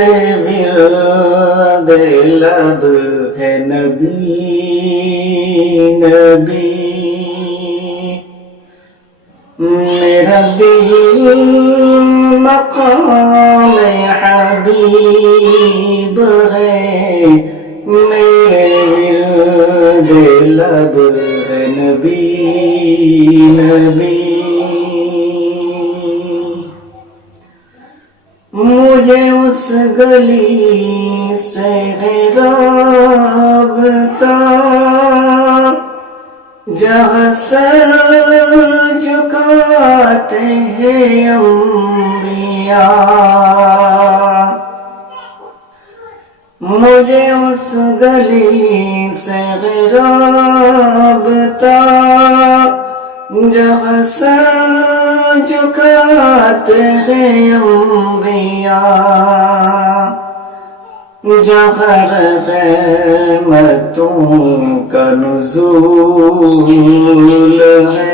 میرے ورد لب ہے نبی نبی، میرا دل مقام حبیب ہے، میرے ورد لب ہے نبی نبی۔ مجھے اس گلی سے ہے رابطہ جہاں سر جھکاتے ہیں انبیاء، مجھے اس گلی سے ہے رابطہ جہاں سر جھکاتے ہیں انبیاء، جہاں رحمتوں کا نزول ہے،